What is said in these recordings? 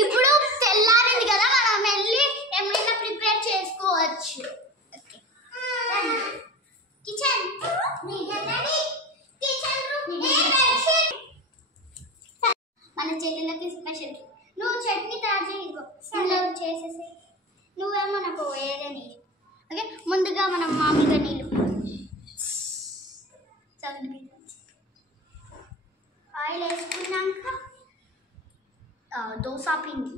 ఇప్పుడు తెల్లారింది కదా, మనం వెళ్ళి ఏమైనా ప్రిపేర్ చేసుకోవచ్చు. కిచెన్ మన చెల్లెలకి స్పెషల్. నువ్వు చట్నీ తయారు చేసేసి నువ్వేమో నాకు వేరే నీళ్ళు. ఓకే, ముందుగా మనం మామూలుగా నీళ్ళు ఆయిల్ వేసుకున్నాక దోస పిండి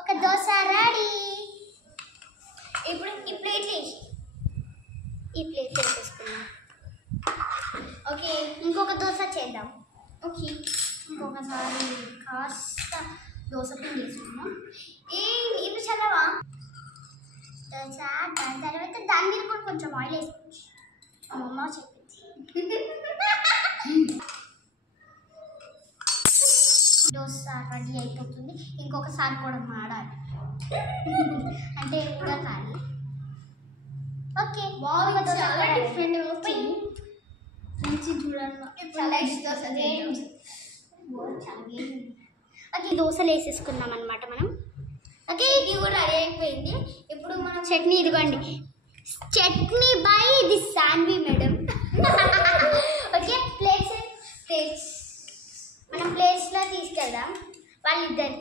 ఒక దోశ రెడీ. ఇప్పుడు ఈ ప్లేట్ వేసేసుకున్నాం. ఓకే, ఇంకొక దోశ చేద్దాం. ఓకే, ఇంకొకసారి కాస్త దోశ పిండి వేసుకున్నాం. ఇది చల్లవా దోశ. దాని తర్వాత దాని మీద కూడా కొంచెం ఆయిల్ వేసుకోవచ్చు. అమ్మ చెప్పింది. దోశ రెడీ అయిపోతుంది. ఇంకొకసారి కూడా మాడాలి, అంటే ఉడకాలి. ఓకే, చాలా డిఫరెంట్ వచ్చింది. ఓకే, దోశలు వేసేసుకున్నాం అనమాట మనం. ఓకే, ఇది కూడా రెడీ అయిపోయింది. ఇప్పుడు మనం చట్నీ ఇదిగోండి, chutney by the Saanvi madam. Okay, plates మనం ప్లేట్స్లో తీసుకెళ్దాం. వాళ్ళిద్దరు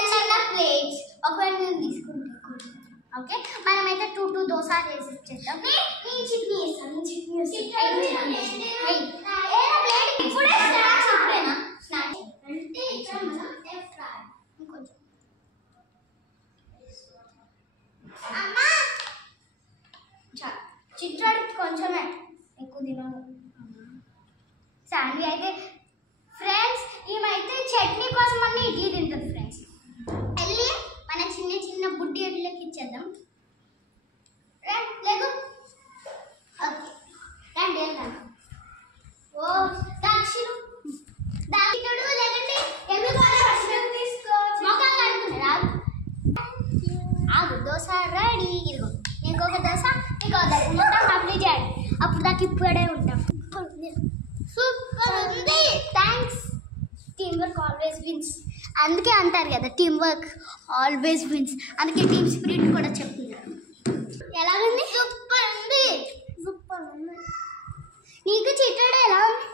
చిన్న ప్లేట్స్ ఒకవేళ మేము తీసుకుంటాం. ఓకే, మనమైతే 2 దోశ వేసి ఇచ్చేద్దాం. నేను చట్నీ వేస్తాను. చిట్టాడికి కొంచెమే ఎక్కువ తినము. సాన్వి అయితే ఫ్రెండ్స్, ఈమెయితే చట్నీ కోసం అన్నీ ఇడ్లీ తింటుంది. ఫ్రెండ్స్, వెళ్ళి మన చిన్న బుడ్డి ఇడ్లీకి ఇచ్చేద్దాం. లేదు, రండి వెళ్తాను. ఓ దాక్షిణు దాక్షిణుడు లేదంటే ఎందుకు మొఖం కడుతున్నాడు. ఆగు, దోశ రెడీ. ఇదిగో ఇంకొక దోశ, ఇంకో దోశ, మొత్తం కంప్లీట్ చేయాలి. అప్పుడు దాకా ఇప్పుడే ఉంటాం. సూపర్ ఉంది. Thanks. Team work always wins. అందుకే అంటారు కదా, టీమ్ వర్క్ ఆల్వేస్ విన్స్. అందుకే టీమ్ స్పిరిట్ కూడా చెప్తున్నారు. ఎలాగుంది? సూపర్ ఉంది. నీకు చిట్టాడు ఎలా ఉంది?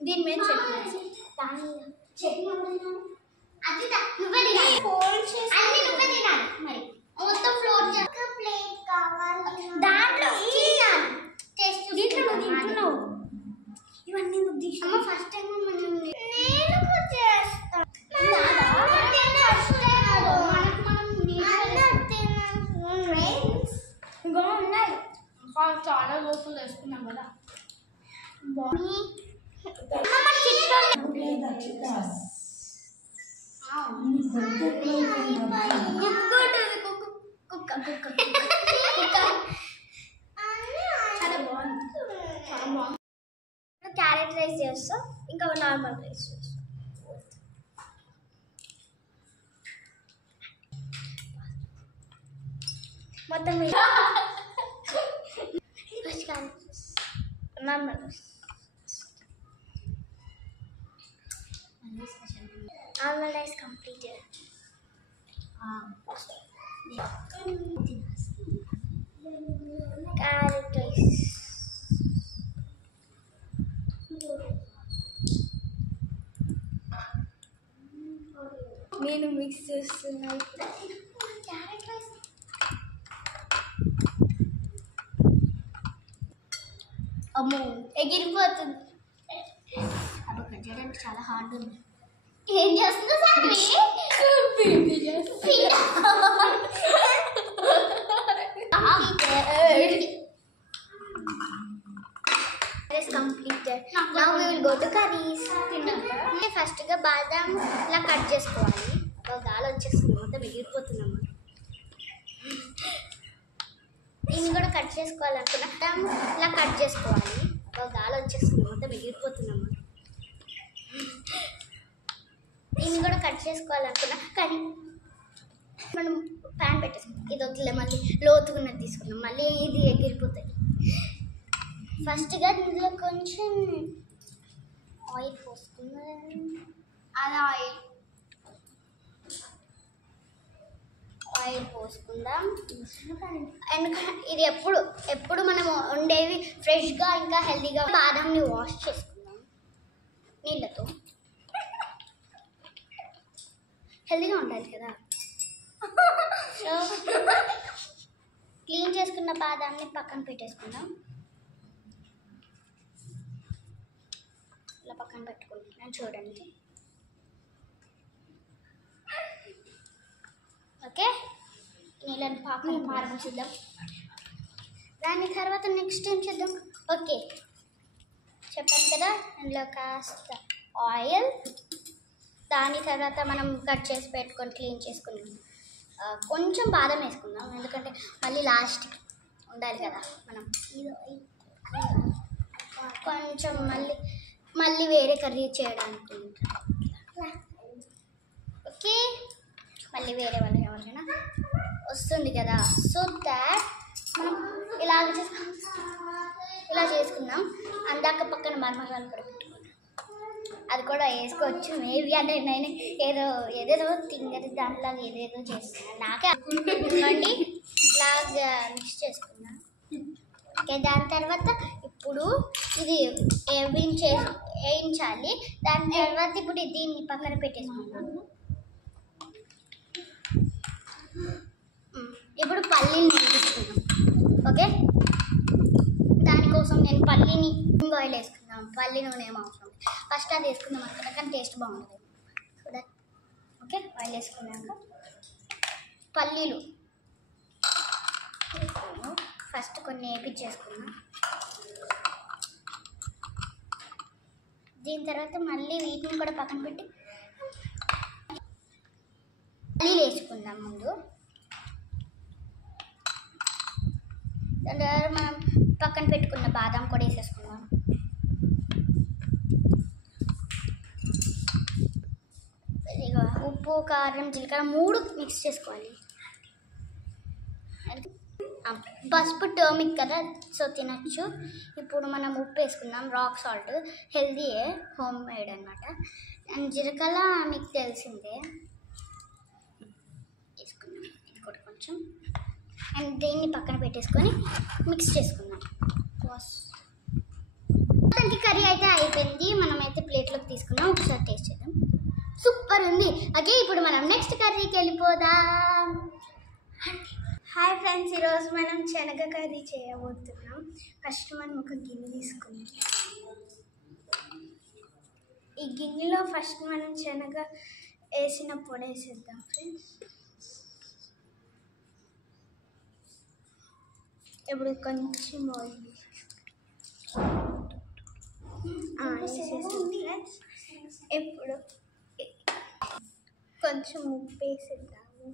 దీని మీద చట్నీ అది నువ్వే తినాలి. అన్ని నువ్వే తినాలి. మరి మొత్తం ఫ్లోర్ ప్లేట్ కావాలి. దాంట్లో తింటున్నావు ఇవన్నీ అమ్మ. ఫస్ట్ టైం చాలా దోశలు వేసుకున్నాం కదా. క్యారెట్ రైస్ చేస్తా, ఇంకా నార్మల్ రైస్ చేస్తా. మొత్తం normal rice. Normal rice completed. Carrot rice. నేను మిక్స్ చేస్తున్నా. క్యారెట్ రైస్ అమ్మో ఎగిరిపోతుంది. అది కట్ చేయడానికి చాలా హార్డ్ ఉంది. ఏం చేస్తుందో Saanvi? completed. Now we will go to curries. First గా బాదం ఇలా కట్ చేసుకోవాలి. దాల్ వచ్చేస్తుంది, మొత్తం ఎగిరిపోతున్నాము. కట్ చేసుకోవాలనుకున్నా ఇలా కట్ చేసుకోవాలి. గాలి వచ్చేస్తుంది, మొత్తం ఎగిరిపోతున్నాం. దీన్ని కూడా కట్ చేసుకోవాలనుకున్నా, కానీ మనం ప్యాన్ పెట్టేసుకున్నాం. ఇది వద్దులే, మళ్ళీ లోతుకున్నది తీసుకున్నాం, మళ్ళీ ఇది ఎగిరిపోతాయి. ఫస్ట్గా ఇందులో కొంచెం ఆయిల్ పోసుకున్నాం. అలా ఆయిల్ పోసుకుందాం. ఎందుకంటే ఇది ఎప్పుడు మనం వండేవి ఫ్రెష్గా ఇంకా హెల్తీగా. బాదంని వాష్ చేసుకుందాం నీళ్ళతో. హెల్తీగా ఉండాలి కదా. సో క్లీన్ చేసుకున్న బాదాంని పక్కన పెట్టేసుకుందాం. ఇలా పక్కన పెట్టుకుంటున్నాను చూడండి. ఓకే, నీళ్ళని పారబోసిద్దాం. దాని తర్వాత నెక్స్ట్ ఏం చేద్దాం? ఓకే, చెప్పాను కదా, అందులో కాస్త ఆయిల్, దాని తర్వాత మనం కట్ చేసి పెట్టుకొని క్లీన్ చేసుకుని కొంచెం బాదం వేసుకుందాం. ఎందుకంటే మళ్ళీ లాస్ట్కి ఉండాలి కదా మనం. కొంచెం మళ్ళీ వేరే కర్రీ చేయడానికి. ఓకే, మళ్ళీ వేరే వాళ్ళు ఎవరికైనా వస్తుంది కదా. సో దాట్ మనం ఇలా చేసుకుందాం. అందాక పక్కన మరమరాలు కూడా పెట్టుకున్నాం, అది కూడా వేసుకోవచ్చు మేబీ. అంటే నేను ఏదేదో తింగరి దాంట్లాగా ఏదేదో చేస్తున్నాను, నాకే అనుకుంటున్నాండి. ఇలాగా మిక్స్ చేసుకున్నాను. ఓకే, దాని తర్వాత ఇప్పుడు ఇది వేయించాలి. దాని తర్వాత ఇప్పుడు దీన్ని పక్కన పెట్టేసుకున్నాను. ఇప్పుడు పల్లీని వేయించుకుందాం. ఓకే, దానికోసం నేను పల్లీని ఆయిల్ వేసుకుందాం. పల్లీ నూనె ఏం అవసరం, ఫస్ట్ అది వేసుకుందాం అనుకున్నా, కానీ టేస్ట్ బాగుంటుంది. ఓకే, ఆయిల్ వేసుకున్నాక పల్లీలు ఫస్ట్ కొన్ని వేయించేసుకున్నాం. దీని తర్వాత మళ్ళీ వీటిని కూడా పక్కన పెట్టి పల్లీలు వేసుకుందాం ముందు. దాని తర్వాత మనం పక్కన పెట్టుకున్న బాదం కూడా వేసేసుకుందాం. ఉప్పు, కారం, జీలకర్ర 3 మిక్స్ చేసుకోవాలి. పసుపు టర్మిక్ కదా, సో తినచ్చు. ఇప్పుడు మనం ఉప్పు వేసుకుందాం, రాక్ సాల్ట్, హెల్దీయే, హోమ్ మేడ్ అనమాట. అండ్ జీలకర్ర మీకు తెలిసిందే, వేసుకుందాం. ఇది కూడా కొంచెం. అండ్ దీన్ని పక్కన పెట్టేసుకొని మిక్స్ చేసుకుందాం. మొత్తానికి కర్రీ అయితే అయిపోయింది. మనమైతే ప్లేట్లోకి తీసుకున్నాం. ఒకసారి టేస్ట్ చేద్దాం. సూపర్ ఉంది. ఓకే, ఇప్పుడు మనం నెక్స్ట్ కర్రీకి వెళ్ళిపోదాం. హాయ్ ఫ్రెండ్స్, ఈరోజు మనం శనగ కర్రీ చేయబోతున్నాం. ఫస్ట్ మనం ఒక గిన్నె తీసుకున్నాం. ఈ గిన్నెలో ఫస్ట్ మనం శనగ వేసిన పొడి వేసేద్దాం ఫ్రెండ్స్. ఇప్పుడు కొంచెం ఆయిల్ వేసేసాం ఫ్రెండ్స్. ఇప్పుడు కొంచెం ఉప్పు వేసేద్దాము.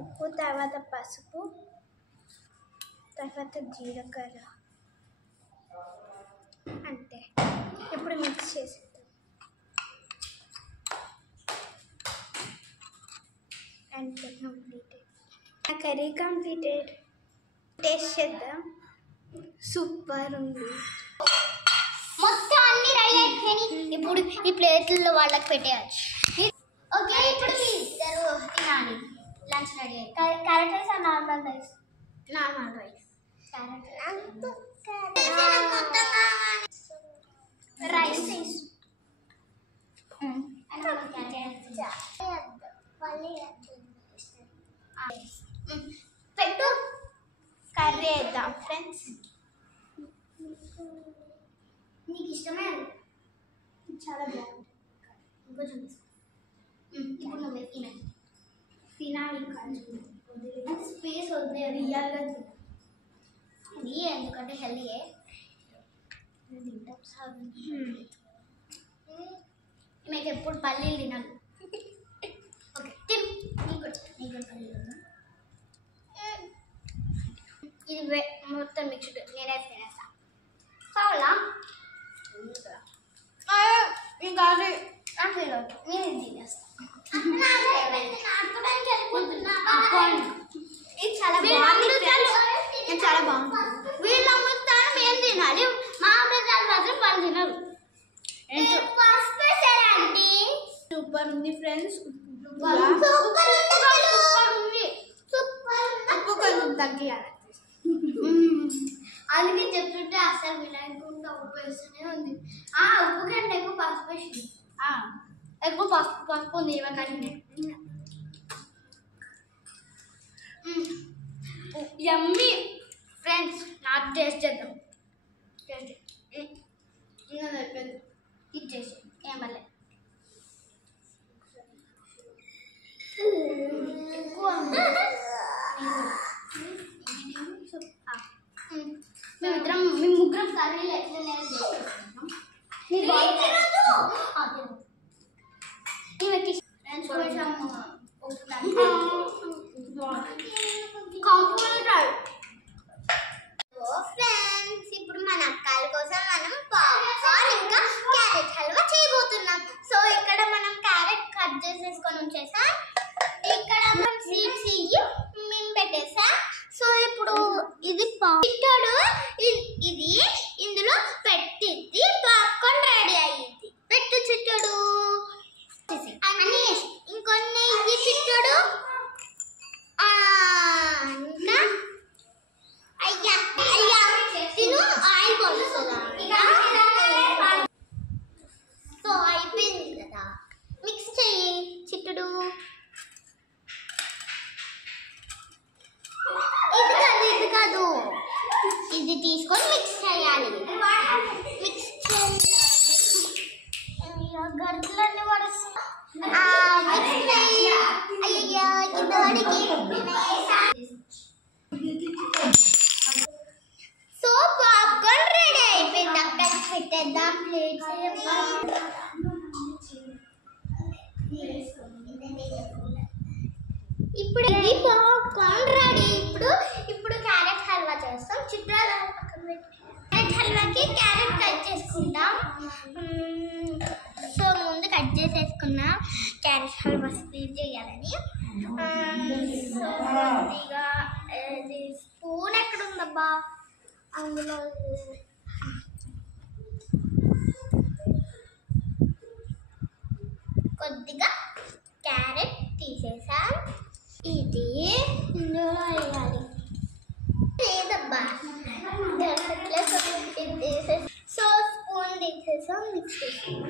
ఉప్పు తర్వాత పసుపు, తర్వాత జీలకర్ర, అంతే. ఇప్పుడు మిక్స్ చేసేద్దాం. And completed, curry completed. Taste చేద్దాం. సూపర్ ఉంది. మొత్తం అన్ని రెడీ అయిపోయినాయి. ఇప్పుడు ఈ ప్లేట్లలో వాళ్ళకి పెట్టేయచ్చు. ఓకే, ఇప్పుడు ఇద్దరు తినాలి. లంచ్ రెడీ అయ్యి. Carrot rice or normal rice? Normal rice. Rice పెట్టు. కర్రీ వేద్దాం ఫ్రెండ్స్. నీకు ఇష్టమే అది, చాలా బాగుంటుంది. ఇంకొంచెం ఇప్పుడు నువ్వు తినాలి. అంటే స్పేస్ వద్దే, రియల్గా ఇది, ఎందుకంటే హెల్దీయే తింటాం. మీకు ఎప్పుడు పల్లీలు తినాలి. ఓకే, నీకు పల్లీలు. ఇది నెక్స్ట్ నేనే తినేస్తా కావాలా ఇంకా నేను తినేస్తా ఇది చాలా బాగుంది వీళ్ళు అమ్ముతారు మేము తినాలి మా బ్రదర్ మాత్రం వాళ్ళు తినరు సూపర్ ఉంది ఫ్రెండ్స్. ఉప్పు కొంచెం తగ్గియాలి. అందుకే చెప్తుంటే అసలు వినాయకుండా ఉప్పు వేస్తూనే ఉంది. ఉప్పు కంటే ఎక్కువ పసుపు వేసింది. ఎక్కువ పసుపు ఉంది ఇవన్నీ. యమ్మీ ఫ్రెండ్స్. నాకు టేస్ట్ చేద్దాం. ఇంకా అయిపోయింది. ఇచ్చేసి ఏమలే ఎక్కువ మేమిద్దరం మేము ముగ్గురం కర్రీలు ఎట్లనే ఫ్రెండ్స్ ఇప్పుడు మన అక్కల కోసం మనం పాప్కార్న్ ఇంకా క్యారెట్ హల్వా చేయబోతున్నాం. సో ఇక్కడ మనం క్యారెట్ కట్ చేసేసుకొని ఉంచేసాం. ఇక్కడ మనం సీడ్స్ మేము పెట్టేసాం. సో ఇప్పుడు ఇది చిట్టాడు ఇది ఇందులో పెట్టిద్ది పాప్కార్న్ రెడీ అయ్యింది. పెట్టు చిట్టాడు అని ఇంకొన్ని ఇది చిట్టాడు ఇంకా అయ్యా అయ్యా తిను ఆయిల్ పోస్తుందా. సో అయిపోయింది కదా మిక్స్ చెయ్యి చిట్టుడు. ఇది కాదు ఇది తీసుకొని మిక్స్ చేయాలి. మిక్స్ గడ్డలన్నీ పడుస్తా అయ్యో కిందడికి. సో పాప్కార్న్ రెడీ అయిపోయింది. అక్కడ పెట్టేద్దాం ప్లేట్స్. ఇప్పుడు ఇది పాప్కార్న్ రెడీ. ఇప్పుడు క్యారెట్ హల్వా చేస్తాం. చిట్రాల పక్కన క్యారెట్ హల్వాకి క్యారెట్ కట్ చేసుకుంటాం. సో ముందు కట్ చేసేసుకున్నాం క్యారెట్ హల్వా స్వీట్ చేయాలని. సో కొద్దిగా స్పూన్ ఎక్కడ ఉందబ్బా అందులో కొద్దిగా క్యారెట్ తీసేసాం. ఇది ఇందులో వేయాలి. లేదబ్బా సో స్పూన్ తీసేసాం మిక్స్ చేసాం.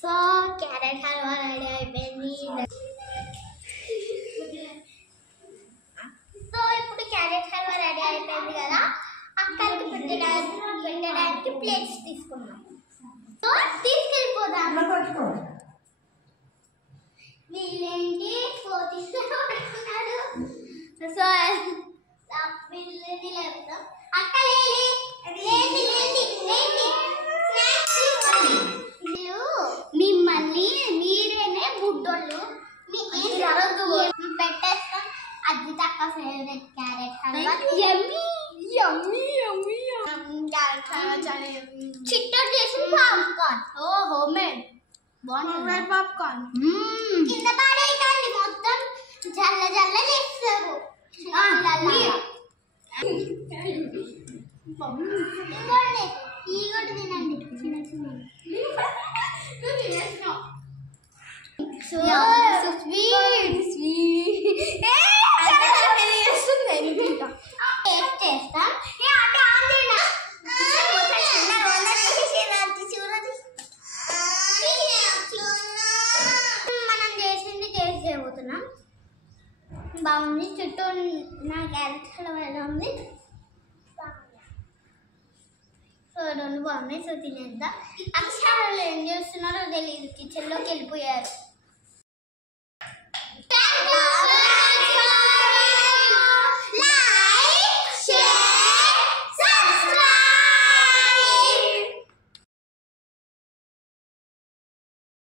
సో క్యారెట్ హల్వా రెడీ అయిపోయింది. సో ఇప్పుడు క్యారెట్ హల్వా రెడీ అయిపోయింది కదా అక్కడికి పెట్టడానికి ప్లేట్స్ తీసుకున్నాం. సో తీసుకెళ్ళిపోదాం. వీళ్ళేంటి తీసుకున్నారు. సో వీళ్ళని లేపుతాం. అక్క మిమ్మల్ని మీరేనే బుడ్డోళ్ళు పెట్టేస్తాం. అది తక్క favourite carrot halwa. Carrot halwa చాలా చిట్టోడు చేసిన పాప్కార్న్. హోమ్ మేడ్ బాగుంటుంది పాప్కార్న్. కింద పడేయకండి మొత్తం జల్ల జల్ల చేస్తారు. ఇంకోటి ఈ కూడా తినండి చిన్న చిన్న. సో స్వీట్ టేస్ట్ చేస్తాం. మనం చేసింది టేస్ట్ చేయబోతున్నాం. బాగుంది. చుట్టూ నా క్యారెట్ హల్వా ఎలా ఉంది. సో రెండు బాగున్నాయి. సో తినేద్దాం. అక్షరాలు ఏం చేస్తున్నారో తెలియదు. కిచెన్లోకి వెళ్ళిపోయారు.